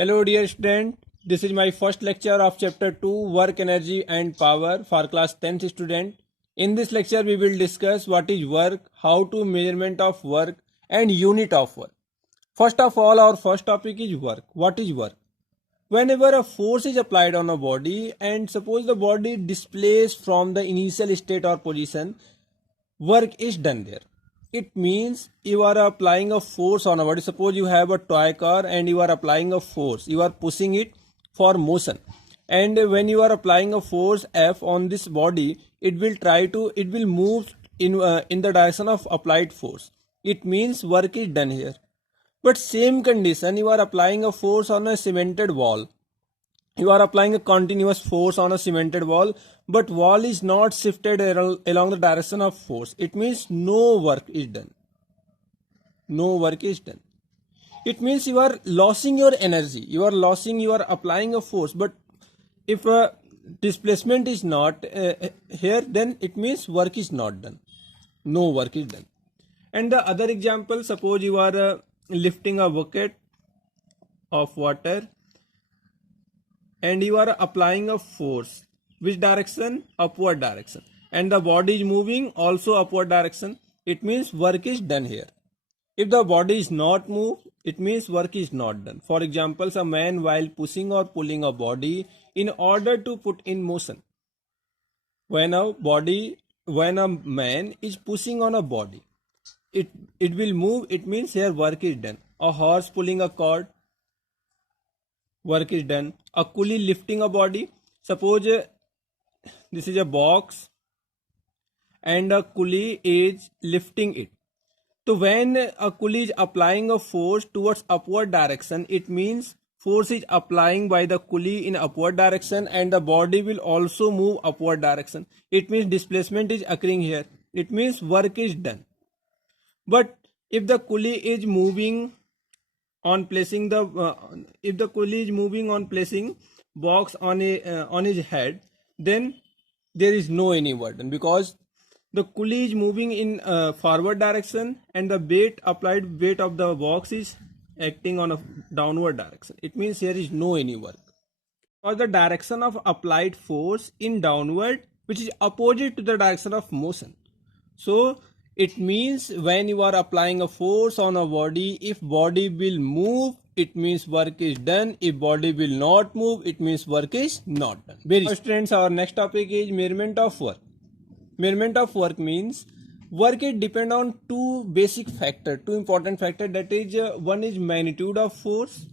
Hello dear student, this is my first lecture of chapter 2 Work, Energy and Power for class 10th student. In this lecture we will discuss what is work, how to measurement of work and unit of work. First of all, our first topic is work. What is work? Whenever a force is applied on a body and suppose the body displaces from the initial state or position, work is done there. It means you are applying a force on a body. Suppose you have a toy car and you are applying a force. You are pushing it for motion. And when you are applying a force F on this body, it will move in the direction of applied force. It means work is done here. But same condition, you are applying a force on a cemented wall. You are applying a continuous force on a cemented wall, but wall is not shifted along the direction of force. It means no work is done. No work is done. It means you are losing your energy. You are applying a force, but if a displacement is not here, then it means work is not done. No work is done. And the other example, suppose you are lifting a bucket of water and you are applying a force. Which direction? Upward direction. And the body is moving also upward direction. It means work is done here. If the body is not moved, it means work is not done. For example, a man while pushing or pulling a body in order to put in motion. When a man is pushing on a body, it will move. It means here work is done. A horse pulling a cart, work is done. A coolie lifting a body. Suppose this is a box and a coolie is lifting it. So when a coolie is applying a force towards upward direction, it means force is applying by the coolie in upward direction and the body will also move upward direction. It means displacement is occurring here. It means work is done. But if the coolie is moving on placing box on his head, then there is no any burden because the coolie is moving in forward direction and the applied weight of the box is acting on a downward direction. It means here is no any work because the direction of applied force in downward, which is opposite to the direction of motion. So it means when you are applying a force on a body, if body will move, it means work is done. If body will not move, it means work is not done. Students, our next topic is measurement of work. Measurement of work means work is depend on two important factors. That is, one is magnitude of force.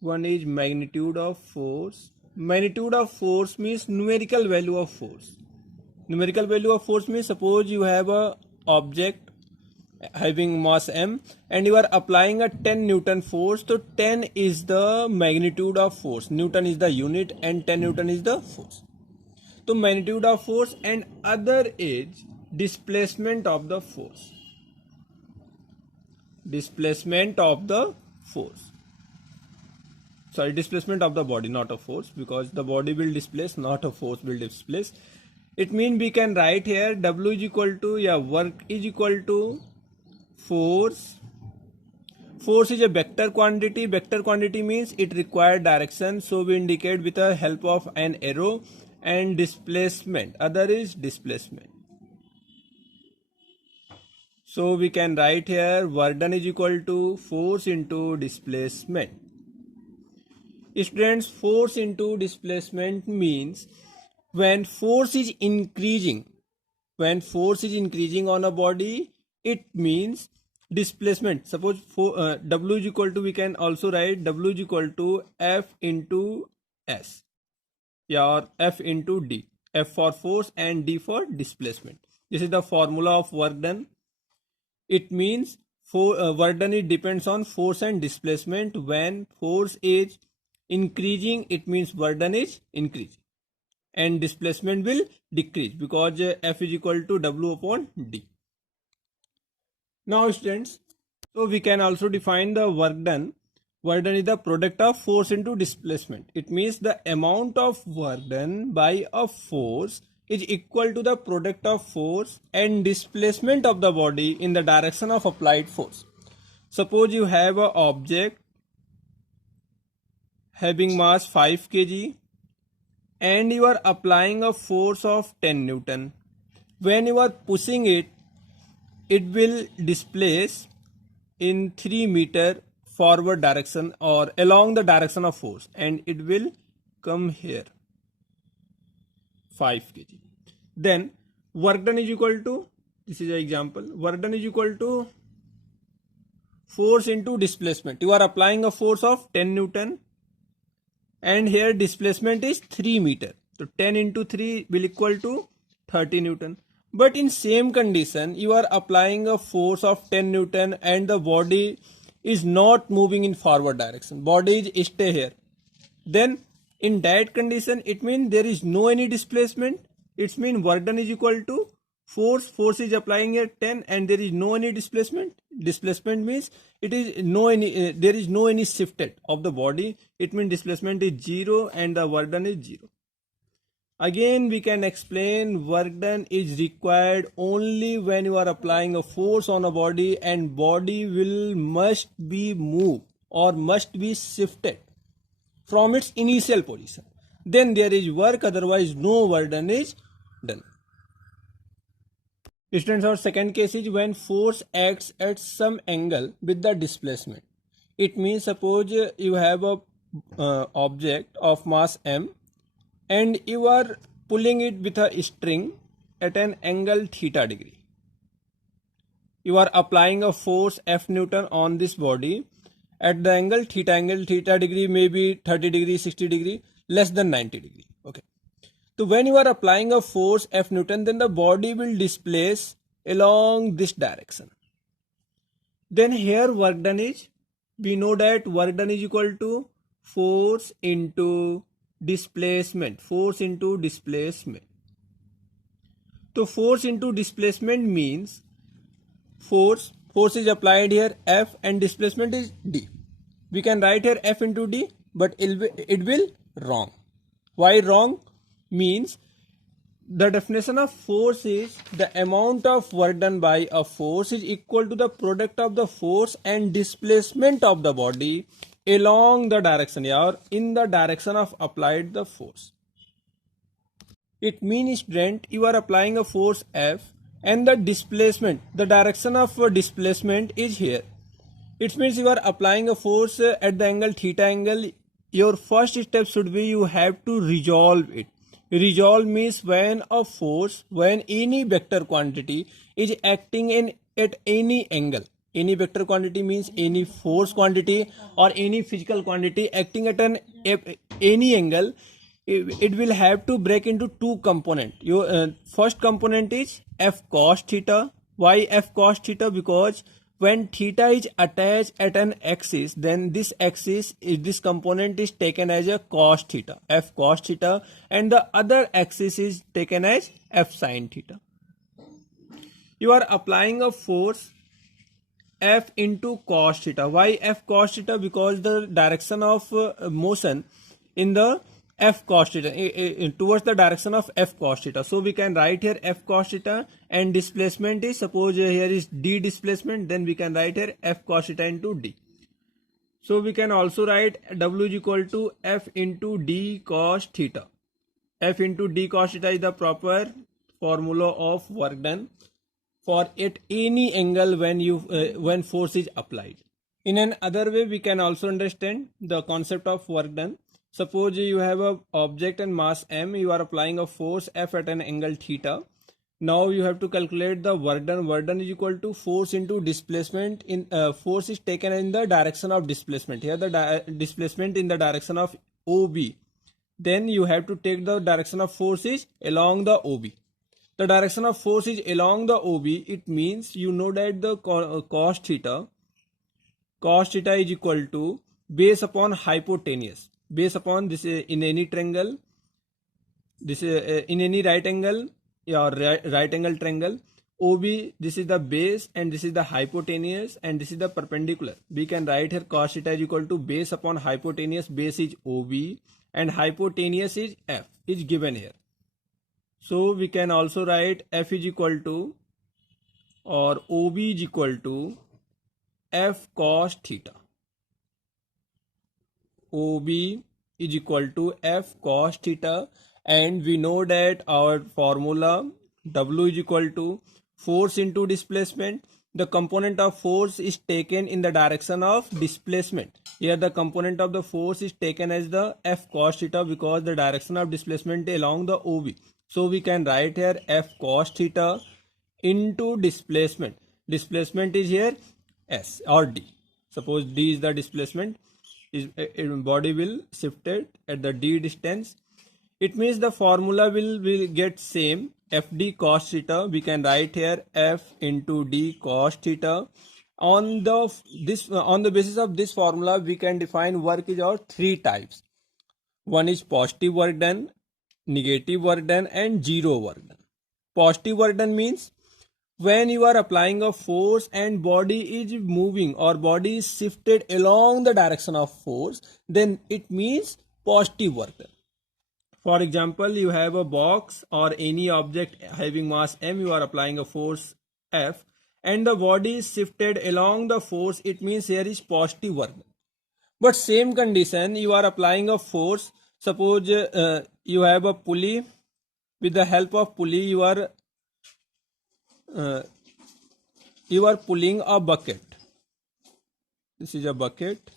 Magnitude of force means numerical value of force. Numerical value of force means suppose you have a object having mass m and you are applying a 10 Newton force. So 10 is the magnitude of force. Newton is the unit and 10 Newton is the force. So magnitude of force, and other is displacement of the force. Displacement of the body, not a force, because the body will displace, not a force will displace. It means we can write here W is equal to, work is equal to force. Force is a vector quantity. Vector quantity means it requires direction. So we indicate with the help of an arrow. And displacement, other is displacement. So we can write here work done is equal to force into displacement. Students, force into displacement means when force is increasing on a body, it means displacement. Suppose W is equal to, we can also write W is equal to F into S. Or F into D. F for force and D for displacement. This is the formula of work done. It means work done, it depends on force and displacement. When force is increasing, it means work done is increasing. And displacement will decrease because F is equal to W upon D. Now students, so we can also define the work done. Work done is the product of force into displacement. It means the amount of work done by a force is equal to the product of force and displacement of the body in the direction of applied force. Suppose you have an object having mass 5 kg and you are applying a force of 10 Newton. When you are pushing it, it will displace in 3 meter forward direction or along the direction of force, and it will come here 5 kg. Then work done is equal to, this is an example, work done is equal to force into displacement. You are applying a force of 10 Newton and here displacement is 3 meter. So 10 into 3 will equal to 30 Newton. But in same condition, you are applying a force of 10 Newton and the body is not moving in forward direction. Body is stay here. Then in that condition, it means there is no any displacement. It means work done is equal to force. Force is applying here 10 and there is no any displacement. Displacement means it is no any there is no any shifted of the body. It means displacement is 0 and the work done is 0. Again we can explain work done is required only when you are applying a force on a body and body will must be moved or must be shifted from its initial position. Then there is work, otherwise no work done is done. Students, our second case is when force acts at some angle with the displacement. It means suppose you have a object of mass m and you are pulling it with a string at an angle theta degree. You are applying a force F Newton on this body at the angle theta degree may be 30 degree, 60 degree, less than 90 degree. Okay. So when you are applying a force F Newton, then the body will displace along this direction. Then here work done is, we know that work done is equal to force into displacement. Force into displacement. So force into displacement means force is applied here F and displacement is D. We can write here F into D, but it will wrong. Why wrong? Means the definition of force is the amount of work done by a force is equal to the product of the force and displacement of the body along the direction or in the direction of applied the force. It means, student, you are applying a force F and the displacement, the direction of displacement is here. It means you are applying a force at the angle theta angle. Your first step should be you have to resolve it. Resolve means when a force, when any vector quantity is acting in at any angle. Any vector quantity means any force quantity or any physical quantity acting at any angle. It will have to break into two components. Your first component is F cos theta. Why F cos theta? Because when theta is attached at an axis, then this axis is this component is taken as a cos theta, F cos theta, and the other axis is taken as F sin theta. You are applying a force F into cos theta. Why F cos theta? Because the direction of motion in the F cos theta towards the direction of F cos theta. So we can write here F cos theta and displacement is, suppose here is D displacement, then we can write here F cos theta into D. So we can also write W is equal to F into D cos theta. F into D cos theta is the proper formula of work done for at any angle when force is applied. In an other way, we can also understand the concept of work done. Suppose you have a object and mass m, you are applying a force F at an angle theta. Now you have to calculate the work done. Work done is equal to force into displacement. In force is taken in the direction of displacement. Here the displacement in the direction of OB. Then you have to take the direction of force is along the OB. The direction of force is along the OB. It means you know that the cos theta is equal to base upon hypotenuse. Base upon this in any triangle, this in any right angle or right angle triangle, OB, this is the base and this is the hypotenuse and this is the perpendicular. We can write here cos theta is equal to base upon hypotenuse. Base is OB and hypotenuse is F is given here. So we can also write F is equal to or OB is equal to F cos theta. OB is equal to F cos theta, and we know that our formula W is equal to force into displacement. The component of force is taken in the direction of displacement. Here the component of the force is taken as the F cos theta because the direction of displacement along the OB. So we can write here F cos theta into displacement. Displacement is here S or D. Suppose D is the displacement, body will shifted at the D distance. It means the formula will get same. FD cos theta, we can write here F into D cos theta. On the basis of this formula, we can define work is of three types. One is positive work done, negative work done, and zero work done. Positive work done means when you are applying a force and body is moving or body is shifted along the direction of force, then it means positive work done. For example, you have a box or any object having mass m, you are applying a force F, and the body is shifted along the force, it means here is positive work done. But same condition, you are applying a force. Suppose you have a pulley. With the help of pulley, you are pulling a bucket. This is a bucket.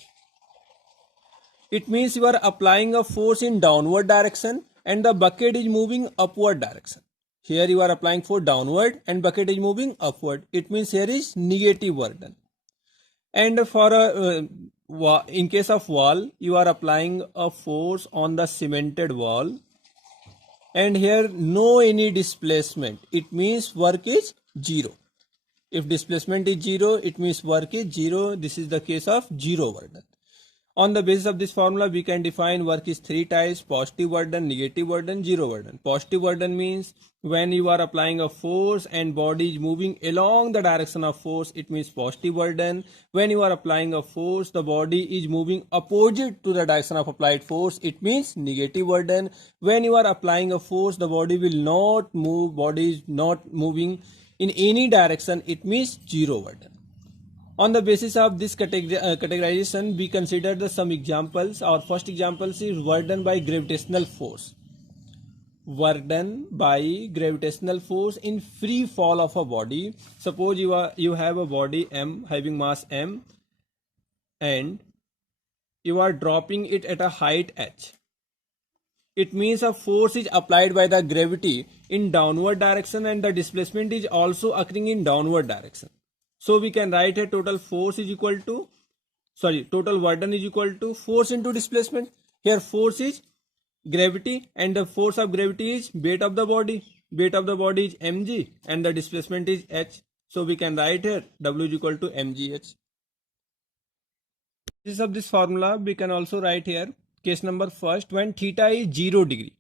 It means you are applying a force in downward direction and the bucket is moving upward direction. Here you are applying force downward and bucket is moving upward. It means here is negative work done. And for in case of wall, you are applying a force on the cemented wall, and here no any displacement. It means work is zero. If displacement is zero, it means work is zero. This is the case of zero work done. On the basis of this formula, we can define work is three types: positive work done, negative work done, zero work done. Positive work done means when you are applying a force and body is moving along the direction of force, it means positive work done. When you are applying a force, the body is moving opposite to the direction of applied force, it means negative work done. When you are applying a force, the body will not move, body is not moving in any direction, it means zero work done. On the basis of this categorization, we consider some examples. Our first example is work done by gravitational force. Work done by gravitational force in free fall of a body. Suppose you have a body M having mass M and you are dropping it at a height h. It means a force is applied by the gravity in downward direction and the displacement is also occurring in downward direction. So we can write a total force is equal to, total work done is equal to force into displacement. Here force is gravity and the force of gravity is weight of the body. Weight of the body is mg and the displacement is h. So we can write here W is equal to mgh. This of this formula we can also write here. Case number first, when theta is 0 degree.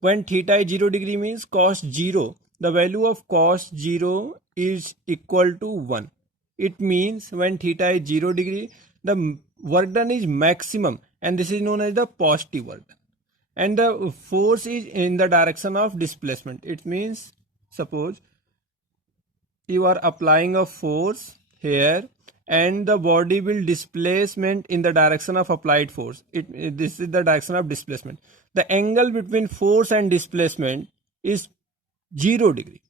When theta is 0 degree means cos 0. The value of cos 0 is equal to 1. It means when theta is 0 degree, the work done is maximum and this is known as the positive work done. And the force is in the direction of displacement. It means suppose you are applying a force here and the body will displacement in the direction of applied force. This is the direction of displacement. The angle between force and displacement is 0 degree.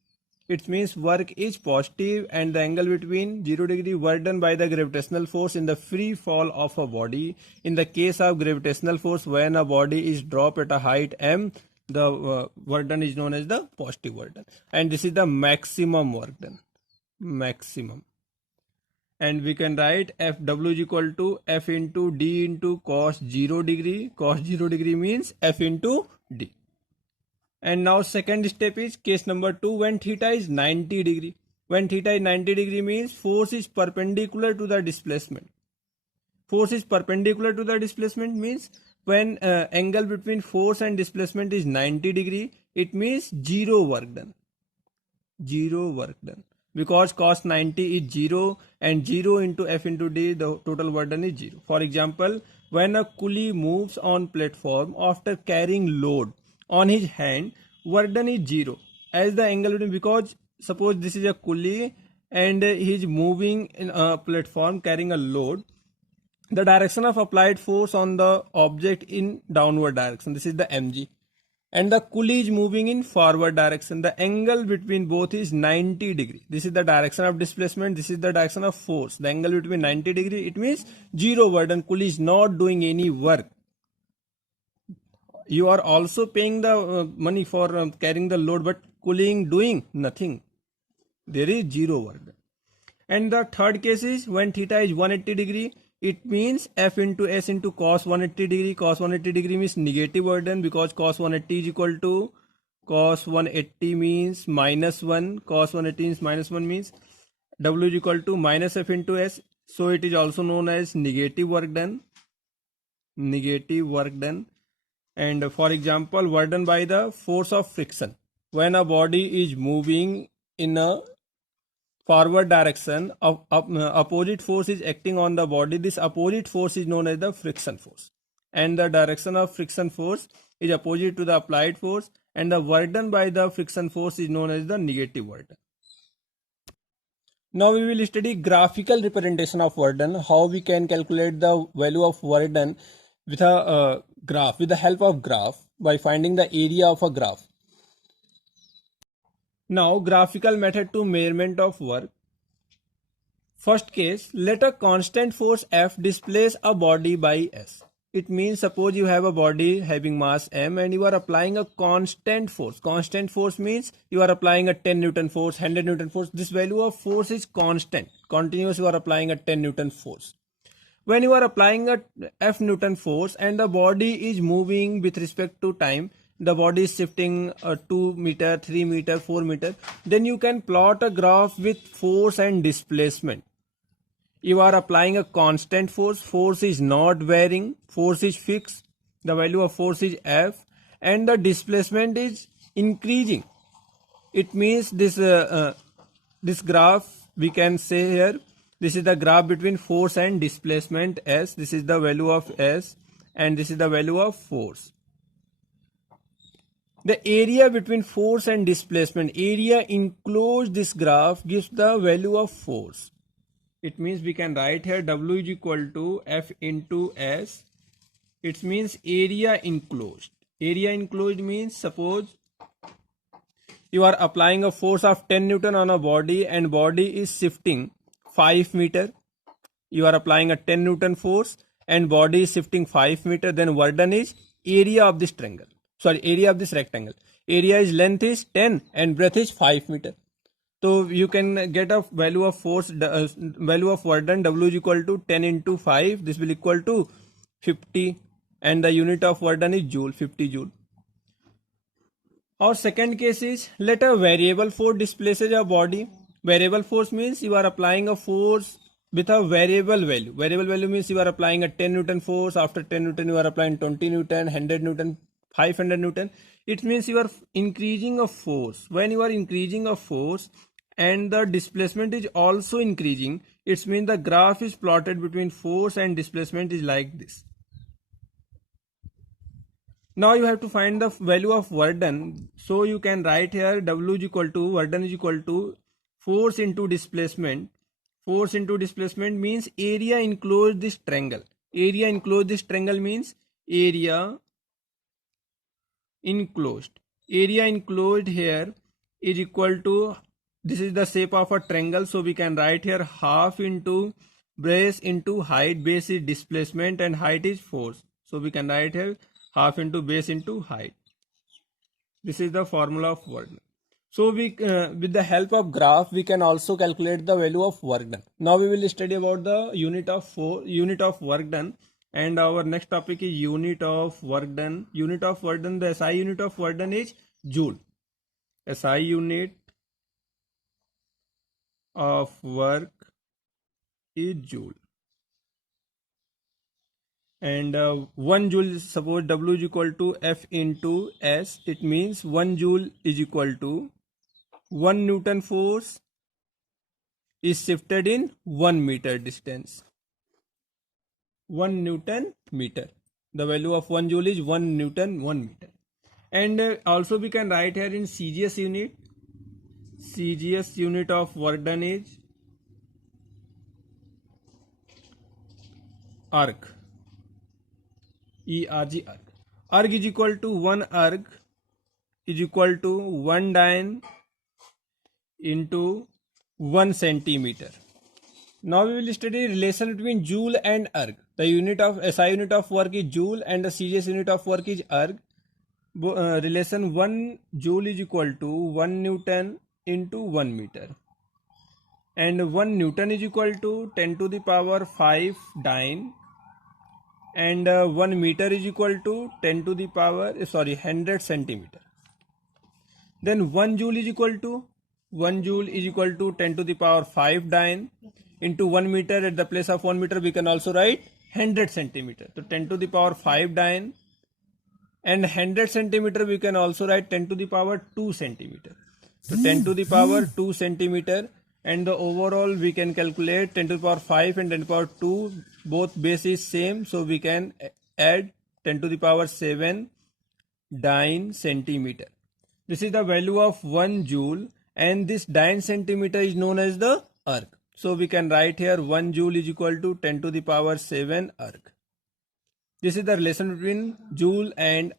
It means work is positive and the angle between 0 degree work done by the gravitational force in the free fall of a body. In the case of gravitational force, when a body is dropped at a height m, the work done is known as the positive work done. And this is the maximum work done. Maximum. And we can write Fw is equal to F into D into cos 0 degree. Cos 0 degree means F into D. And now second step is case number 2 when theta is 90 degree. When theta is 90 degree means force is perpendicular to the displacement. Force is perpendicular to the displacement means when angle between force and displacement is 90 degree, it means 0 work done. 0 work done. Because cos 90 is 0 and 0 into F into D, the total work done is 0. For example, when a coolie moves on platform after carrying load on his hand, work done is 0 as the angle between, because suppose this is a coolie and he is moving in a platform carrying a load. the direction of applied force on the object in downward direction, this is the mg, and the pulley is moving in forward direction. The angle between both is 90 degree. This is the direction of displacement, this is the direction of force. The angle between 90 degree, it means zero work, and pulley is not doing any work. You are also paying the money for carrying the load, but pulling doing nothing. There is zero work. And the third case is when theta is 180 degree, it means F into S into cos 180 degree. Cos 180 degree means negative work done, because cos 180 is equal to cos 180 means minus 1. Cos 180 means minus 1 means W is equal to minus F into S. So it is also known as negative work done. Negative work done. And for example, work done by the force of friction. When a body is moving in a forward direction, opposite force is acting on the body. This opposite force is known as the friction force, and the direction of friction force is opposite to the applied force, and the work done by the friction force is known as the negative work done. Now we will study graphical representation of work done, how we can calculate the value of work done with a graph, with the help of graph, by finding the area of a graph. Now, graphical method to measurement of work. First case, let a constant force F displace a body by S. It means suppose you have a body having mass M and you are applying a constant force. Constant force means you are applying a 10 Newton force, 100 Newton force. This value of force is constant. Continuous, you are applying a 10 Newton force. When you are applying a F Newton force and the body is moving with respect to time, the body is shifting 2 meter, 3 meter, 4 meter, then you can plot a graph with force and displacement. You are applying a constant force, force is not varying, force is fixed, the value of force is F, and the displacement is increasing. It means this graph, we can say here, this is the graph between force and displacement S. This is the value of S, and this is the value of force. The area between force and displacement, area enclosed this graph, gives the value of force. It means we can write here W is equal to F into S. It means area enclosed. Area enclosed means suppose you are applying a force of 10 Newton on a body and body is shifting 5 meter. You are applying a 10 Newton force and body is shifting 5 meter. Then work done is area of this triangle. Sorry, area of this rectangle. Area is length is 10 and breadth is 5 meter. So you can get a value of force, value of work done, W is equal to 10 into 5. This will equal to 50, and the unit of work done is joule, 50 joule. Our second case is, let a variable force displaces a body. Variable force means you are applying a force with a variable value. Variable value means you are applying a 10 Newton force. After 10 Newton, you are applying 20 Newton, 100 Newton, 500 Newton. It means you are increasing a force. When you are increasing a force and the displacement is also increasing, it means the graph is plotted between force and displacement is like this. Now you have to find the value of work done. So you can write here W is equal to, work done is equal to force into displacement. Force into displacement means area enclosed this triangle. Area enclosed this triangle means area enclosed. Area enclosed here is equal to, this is the shape of a triangle, so we can write here half into base into height. Base is displacement and height is force. So we can write here half into base into height. This is the formula of work done. So we with the help of graph we can also calculate the value of work done. Now we will study about the unit of work done, and our next topic is unit of work done. Unit of work done, the SI unit of work done is joule. SI unit of work is joule. And 1 joule, suppose W is equal to F into S. It means 1 joule is equal to 1 Newton force is shifted in 1 meter distance. 1 Newton meter. The value of 1 joule is 1 Newton 1 meter. And also we can write here in CGS unit. CGS unit of work done is arc. ERG arc. Arc is equal to 1 arc is equal to 1 dyne into 1 centimeter. Now we will study relation between joule and arc. The unit of SI unit of work is joule and the CGS unit of work is arc. Relation 1 joule is equal to 1 Newton into 1 meter. And 1 Newton is equal to 10 to the power 5 dyne. And 1 meter is equal to 10 to the power 100 centimeter. Then 1 joule is equal to 10 to the power 5 dyne into 1 meter. At the place of 1 meter we can also write 100 centimeter. So 10 to the power 5 dyne, and 100 centimeter we can also write 10 to the power 2 centimeter. So 10 to the power 2 centimeter, and the overall we can calculate 10 to the power 5 and 10 to the power 2, both base is same, so we can add 10 to the power 7 dyne centimeter. This is the value of 1 joule, and this dyne centimeter is known as the arc. So we can write here 1 joule is equal to 10 to the power 7 arc. This is the relation between joule and arc.